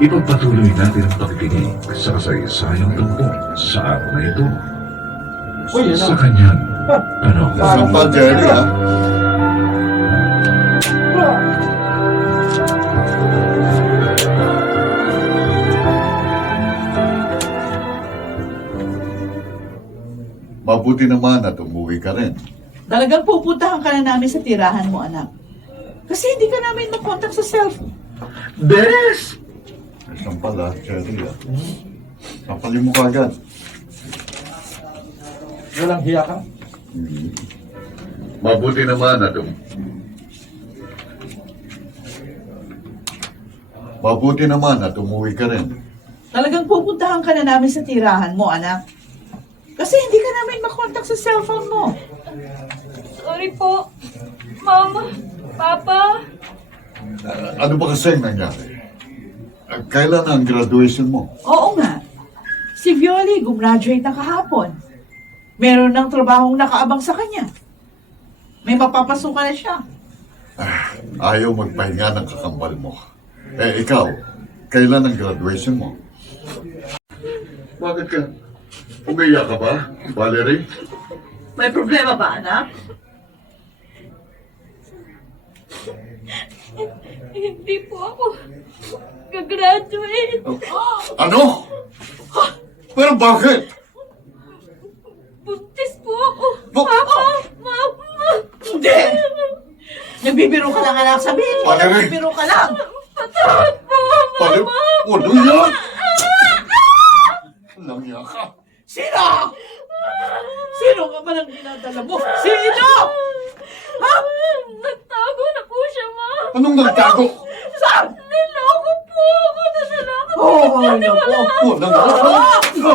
Ipagpatuloy natin ang pakikinig sa kasaysayang tungkol sa araw na ito. Sa kanyang panahon. Sampal, Jerry, ha? Mabuti naman at umuwi ka rin. Talagang pupuntahan ka na namin sa tirahan mo, anak. Kasi hindi ka namin makontak sa cellphone. Des! Sampal, ha, Jerry, ha? Sampalin mo ka agad. Walang hiya ka? Mabuti naman at Mabuti naman at umuwi ka rin. Talagang pupuntahan ka na namin sa tirahan mo, anak. Kasi hindi ka namin makontak sa cellphone mo. Sorry po. Mama, Papa. Ano ba kasi ang nangyari? Kailan ang graduation mo? Oo nga. Si Violi gumraduate na kahapon. Meron ng trabahong nakaabang sa kanya. May mapapasukan na siya. Ayaw magpahinga ng kakambal mo. Eh, ikaw, kailan ang graduation mo? Bakit ka? Umiyak ka ba, Valerie? May problema ba, anak? Hindi po ako gagraduate. Ano? Pero bakit? Buntis po ako. Bu- Papa, Mama. Hindi! Nagbibiro ka lang, anak. Sabihin mo, Valerie! nagbibiro ka lang. Patawad po, Pali, Mama. ano yan? Langya ka. Sino? Sino ka ba nang dinadala mo? Sino? Ha? Nagtago na po siya, Ma. Anong nagtago? Saan? Niloko po ako. Nasalaka po. Oh, naku. Walang ako.